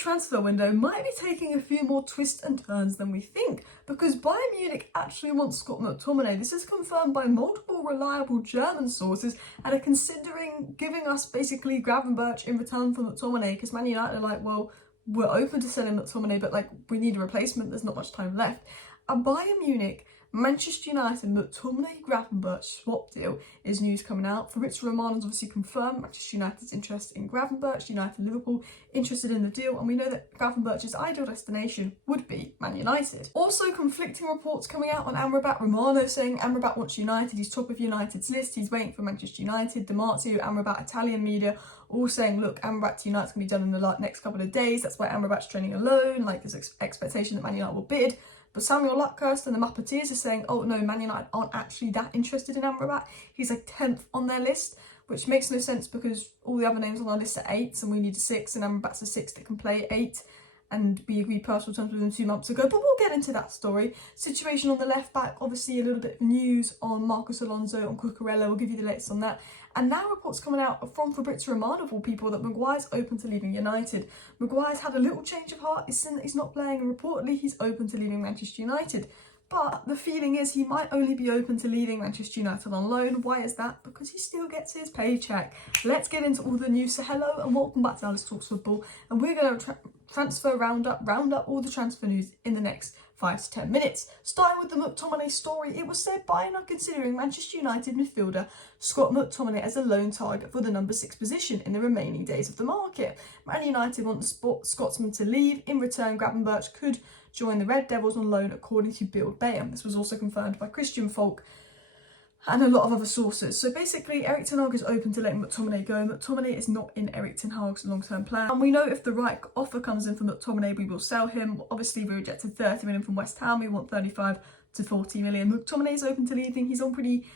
transfer window might be taking a few more twists and turns than we think, because Bayern Munich actually wants Scott McTominay. This is confirmed by multiple reliable German sources and are considering giving us basically Gravenberch in return for McTominay, because Man United are like, well, we're open to selling McTominay, but like we need a replacement, there's not much time left. And Bayern Munich, Manchester United, McTominay Gravenberch swap deal is news coming out. Fabrizio Romano has obviously confirmed Manchester United's interest in Gravenberch. United, Liverpool interested in the deal, and we know that Gravenberch's ideal destination would be Man United. Also, conflicting reports coming out on Amrabat. Romano saying Amrabat wants United, he's top of United's list, he's waiting for Manchester United. Dimarzio, Amrabat, Italian media all saying, look, Amrabat to United's going to be done in the next couple of days. That's why Amrabat's training alone. Like, there's expectation that Man United will bid. But Samuel Luckhurst and the Mappeteers are saying, oh no, Man United aren't actually that interested in Amrabat. He's like 10th on their list, which makes no sense because all the other names on our list are 8s and we need a 6, and Amrabat's a 6 that can play 8. And we agreed personal terms with him 2 months ago, but we'll get into that story. Situation on the left back, obviously a little bit of news on Marcos Alonso, on Cucurella, we'll give you the latest on that. And now reports coming out from Fabrizio Romano, of all people, that Maguire's open to leaving United. Maguire's had a little change of heart, he's seen that he's not playing, and reportedly he's open to leaving Manchester United. But the feeling is he might only be open to leaving Manchester United on loan. Why is that? Because he still gets his paycheck. Let's get into all the news. So hello and welcome back to Alice Talks Football. And we're going to transfer round up all the transfer news in the next 5 to 10 minutes. Starting with the McTominay story, it was said Bayern are considering Manchester United midfielder Scott McTominay as a loan target for the number 6 position in the remaining days of the market. Man United want the Scotsman to leave. In return, Gravenberch could join the Red Devils on loan, according to Bayern. This was also confirmed by Christian Falk and a lot of other sources. So basically, Erik Ten Hag is open to letting McTominay go. McTominay is not in Erik Ten Hag's long-term plan. And we know if the right offer comes in for McTominay, we will sell him. Obviously, we rejected 30 million from West Ham. We want 35 to 40 million. McTominay is open to leaving. He's on pretty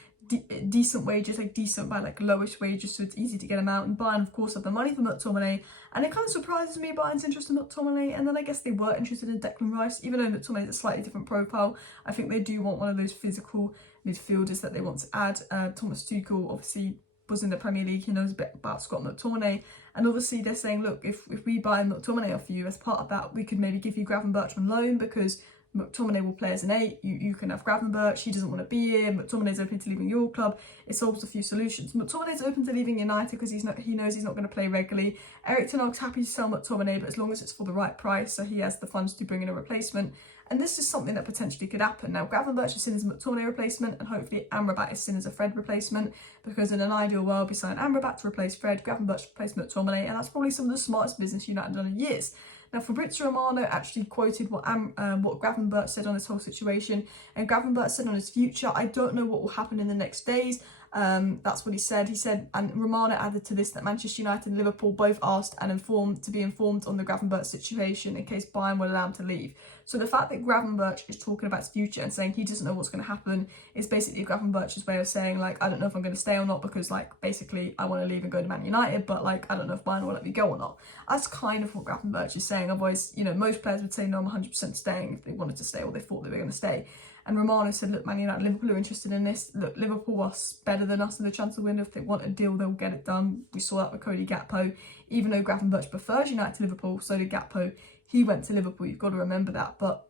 decent wages, like decent by like lowish wages, so it's easy to get him out. And Bayern, of course, have the money for McTominay. And it kind of surprises me Bayern's interest in McTominay. And then I guess they were interested in Declan Rice, even though McTominay is a slightly different profile. I think they do want one of those physical midfielders that they want to add. Thomas Tuchel obviously was in the Premier League, he knows a bit about Scott McTominay, and obviously they're saying, look, if we buy McTominay off you, as part of that we could maybe give you Gravenberch on loan, because McTominay will play as an 8, you can have Gravenberch, he doesn't want to be here, McTominay's open to leaving your club, it solves a few solutions. McTominay's open to leaving United because he knows he's not going to play regularly. Erik Ten Hag's happy to sell McTominay, but as long as it's for the right price, so he has the funds to bring in a replacement. And this is something that potentially could happen. Now, Gravenberch is seen as a McTominay replacement, and hopefully Amrabat is seen as a Fred replacement, because in an ideal world, we sign Amrabat to replace Fred, Gravenberch to replace McTominay, and that's probably some of the smartest business United have done in years. Now, Fabrizio Romano actually quoted what Gravenberch said on this whole situation, and Gravenberch said on his future, I don't know what will happen in the next days. That's what he said. He said, and Romano added to this that Manchester United and Liverpool both asked and to be informed on the Gravenberch situation in case Bayern will allow him to leave. So the fact that Gravenberch is talking about his future and saying he doesn't know what's going to happen is basically Gravenberch's way of saying, like, I don't know if I'm going to stay or not, because, like, basically I want to leave and go to Man United, but, like, I don't know if Bayern will let me go or not. That's kind of what Gravenberch is saying. Otherwise, you know, most players would say, no, I'm 100% staying if they wanted to stay or they thought they were going to stay. And Romano said, look, Man United, Liverpool are interested in this. Look, Liverpool are better than us in the transfer window. If they want a deal, they'll get it done. We saw that with Cody Gakpo. Even though Gravenberch prefers United to Liverpool, so did Gakpo. He went to Liverpool. You've got to remember that. But,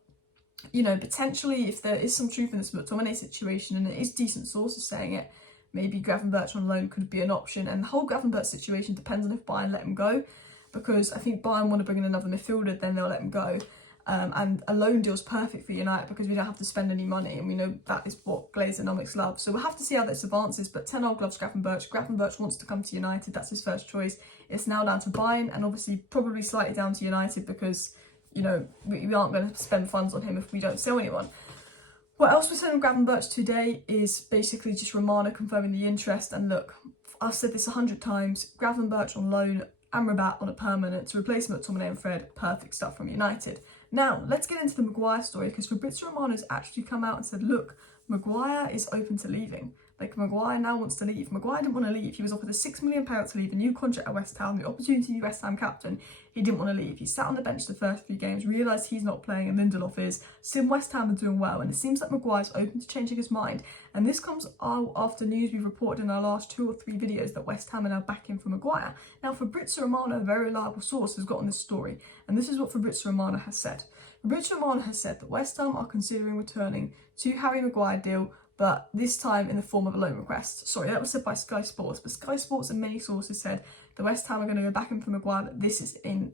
you know, potentially, if there is some truth in this McTominay situation, and it is decent sources saying it, maybe Gravenberch on loan could be an option. And the whole Gravenberch situation depends on if Bayern let him go, because I think Bayern want to bring in another midfielder, then they'll let him go. And a loan deal's perfect for United because we don't have to spend any money, and we know that is what Glazeronomics love. So we'll have to see how this advances, but Ten Hag loves Gravenberch. Gravenberch wants to come to United, that's his first choice. It's now down to Bayern, and obviously probably slightly down to United because, you know, we aren't going to spend funds on him if we don't sell anyone. What else we're selling Gravenberch today is basically just Romano confirming the interest. And look, I've said this 100 times, Gravenberch on loan, Amrabat on a permanent to replace McTominay and Fred, perfect stuff from United. Now, let's get into the Maguire story, because Fabrizio Romano has actually come out and said, look, Maguire is open to leaving. Like, Maguire now wants to leave. Maguire didn't want to leave. He was offered a £6 million payout to leave, a new contract at West Ham, the opportunity to be West Ham captain. He didn't want to leave. He sat on the bench the first few games, realised he's not playing and Lindelof is. Sim West Ham are doing well, and it seems like Maguire's open to changing his mind. And this comes after news we've reported in our last 2 or 3 videos that West Ham are now backing for Maguire. Now, Fabrizio Romano, a very reliable source, has gotten this story, and this is what Fabrizio Romano has said. Fabrizio Romano has said that West Ham are considering returning to Harry Maguire deal, but this time in the form of a loan request. Sorry, that was said by Sky Sports, but Sky Sports and many sources said that West Ham are going to go back in for Maguire, but this is in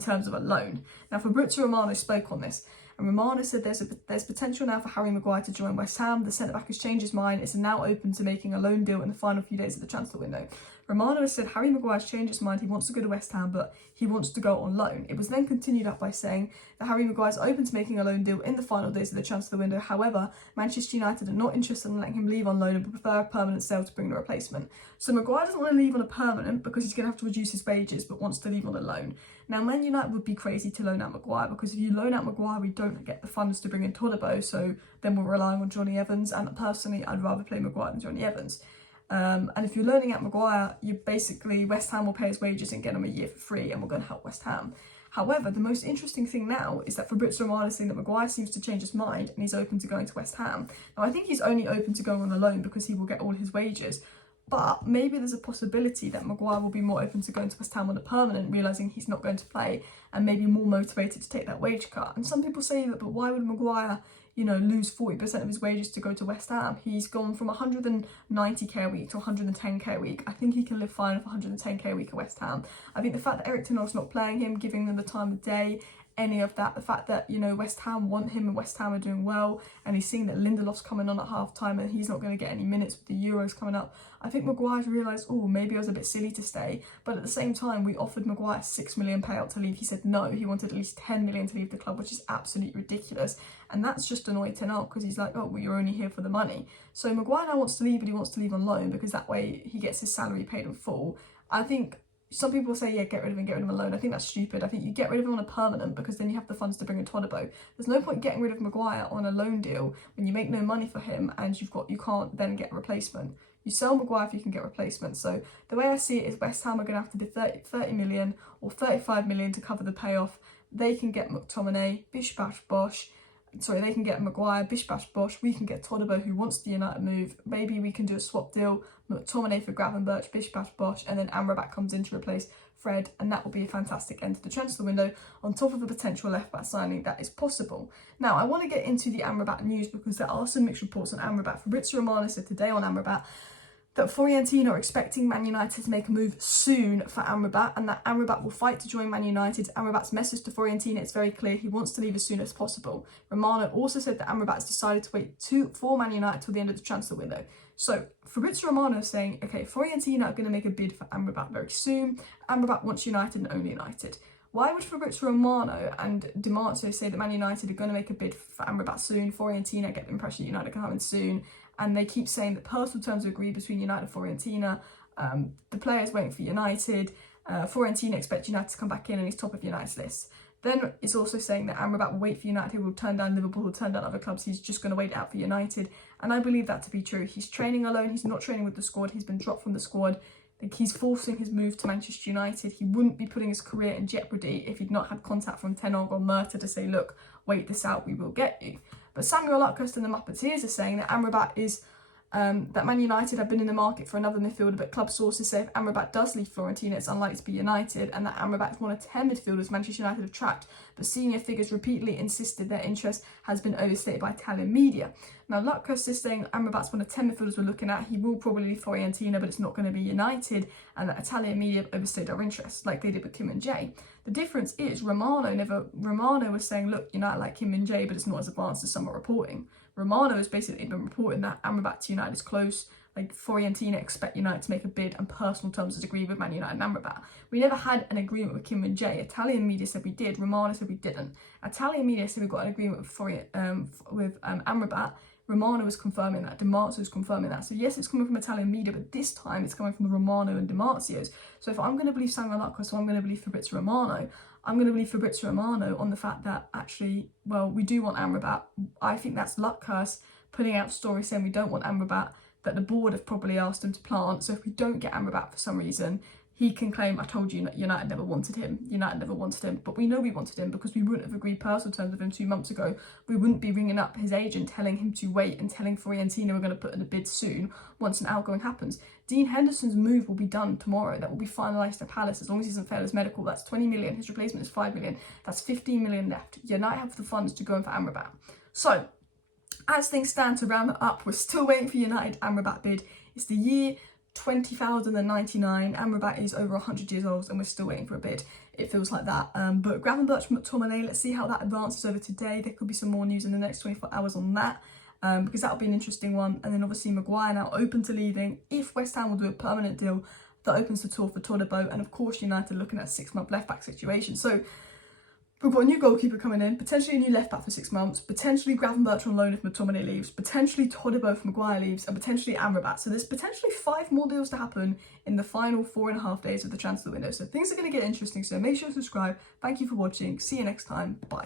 terms of a loan. Now, Fabrizio Romano spoke on this, and Romano said there's potential now for Harry Maguire to join West Ham. The centre-back has changed his mind. It's now open to making a loan deal in the final few days of the transfer window. Romano has said Harry Maguire's changed his mind. He wants to go to West Ham, but he wants to go on loan. It was then continued up by saying that Harry Maguire's open to making a loan deal in the final days of the transfer window. However, Manchester United are not interested in letting him leave on loan and prefer a permanent sale to bring the replacement. So Maguire doesn't want to leave on a permanent because he's going to have to reduce his wages, but wants to leave on a loan. Now, Man United would be crazy to loan out Maguire, because if you loan out Maguire, we don't get the funds to bring in Todibo, so then we're relying on Johnny Evans, and personally, I'd rather play Maguire than Johnny Evans. And if you're loaning out Maguire, you basically, West Ham will pay his wages and get him a year for free, and we're going to help West Ham. However, the most interesting thing now is that Fabrizio Romano is saying that Maguire seems to change his mind and he's open to going to West Ham. Now, I think he's only open to going on the loan because he will get all his wages. But maybe there's a possibility that Maguire will be more open to going to West Ham on a permanent, realising he's not going to play, and maybe more motivated to take that wage cut. And some people say that, but why would Maguire, lose 40% of his wages to go to West Ham? He's gone from 190k a week to 110k a week. I think he can live fine with 110k a week at West Ham. I think the fact that Erik Ten Hag's not playing him, giving them the time of day, any of that, the fact that, West Ham want him and West Ham are doing well, and he's seeing that Lindelof's coming on at half-time and he's not going to get any minutes with the Euros coming up, I think Maguire's realised, oh, maybe I was a bit silly to stay. But at the same time, we offered Maguire £6 million payout to leave. He said no, he wanted at least £10 million to leave the club, which is absolutely ridiculous. And that's just annoyed Ten Hag, because he's like, oh, well, you're only here for the money. So Maguire now wants to leave, but he wants to leave on loan, because that way he gets his salary paid in full. I think some people say, yeah, get rid of him on loan. I think that's stupid. I think you get rid of him on a permanent, because then you have the funds to bring in Todibo. There's no point getting rid of Maguire on a loan deal when you make no money for him and you can't then get a replacement. You sell Maguire if you can get replacements. So the way I see it is West Ham are going to have to do 30 million or 35 million to cover the payoff. They can get McTominay, bish bash bosh. They can get Maguire, bish bash bosh. We can get Todibo, who wants the United move. Maybe we can do a swap deal, McTominay for Gravenberch, bish bash bosh, and then Amrabat comes in to replace Fred, and that will be a fantastic end to the transfer window, on top of a potential left-back signing that is possible. Now, I want to get into the Amrabat news, because there are some mixed reports on Amrabat. Fabrizio Romano said today on Amrabat that Fiorentina are expecting Man United to make a move soon for Amrabat, and that Amrabat will fight to join Man United. Amrabat's message to Fiorentina is very clear: he wants to leave as soon as possible. Romano also said that Amrabat has decided to wait for Man United till the end of the transfer window. So Fabrizio Romano is saying, okay, Fiorentina are going to make a bid for Amrabat very soon. Amrabat wants United and only United. Why would Fabrizio Romano and Di Marzio say that Man United are going to make a bid for Amrabat soon? Fiorentina get the impression that United can have him soon. And they keep saying that personal terms are agreed between United and Fiorentina. The player is waiting for United. Fiorentina expect United to come back in and he's top of United's list. Then it's also saying that Amrabat will wait for United, will turn down Liverpool, will turn down other clubs. He's just going to wait out for United. And I believe that to be true. He's training alone. He's not training with the squad. He's been dropped from the squad. He's forcing his move to Manchester United. He wouldn't be putting his career in jeopardy if he'd not had contact from Ten Hag or Murta to say, look, wait this out, we will get you. But Samuel Luckhurst and the Muppeteers are saying that Amrabat is that Man United have been in the market for another midfielder, but club sources say if Amrabat does leave Fiorentina, it's unlikely to be United, and that Amrabat is one of 10 midfielders Manchester United have tracked, but senior figures repeatedly insisted their interest has been overstated by Italian media. Now, Luckhurst is saying Amrabat's one of 10 midfielders we're looking at. He will probably leave Fiorentina, but it's not going to be United, and that Italian media have overstated our interest, like they did with Kim and Jay. The difference is Romano was saying, look, United like Kim and Jay, but it's not as advanced as some are reporting. Romano has basically been reporting that Amrabat to United is close, like Fiorentina expect United to make a bid and personal terms is agreed with Man United and Amrabat. We never had an agreement with Kim and Jay. Italian media said we did, Romano said we didn't. Italian media said we got an agreement with Amrabat. Romano was confirming that, Di Marzio was confirming that. So yes, it's coming from Italian media, but this time it's coming from Romano and Di Marzio's. So if I'm going to believe Samuel Luckhurst, so I'm going to believe Fabrizio Romano, I'm going to believe Fabrizio Romano on the fact that actually, well, we do want Amrabat. I think that's Luckhurst putting out stories saying we don't want Amrabat. that the board have probably asked him to plant. So if we don't get Amrabat for some reason, he can claim, I told you, United never wanted him. United never wanted him. But we know we wanted him because we wouldn't have agreed personal terms with him 2 months ago. We wouldn't be ringing up his agent, telling him to wait and telling Fiorentina we're going to put in a bid soon once an outgoing happens. Dean Henderson's move will be done tomorrow. That will be finalised to Palace as long as he doesn't fail his medical. That's 20 million. His replacement is 5 million. That's 15 million left. United have the funds to go in for Amrabat. So, as things stand to round that up, we're still waiting for United Amrabat bid. It's the year 20,099. Amrabat is over 100 years old and we're still waiting for a bid. It feels like that. But Gravenberch, McTominay, let's see how that advances over today. There could be some more news in the next 24 hours on that. Because that'll be an interesting one. And then obviously Maguire now open to leaving if West Ham will do a permanent deal that opens the door for Todibo. And of course United looking at a 6-month left back situation. So we've got a new goalkeeper coming in, potentially a new left back for 6 months, potentially Gravenberch on loan if McTominay leaves, potentially Todibo if Maguire leaves, and potentially Amrabat. So there's potentially 5 more deals to happen in the final 4.5 days of the transfer window. So things are going to get interesting. So make sure to subscribe. Thank you for watching. See you next time. Bye.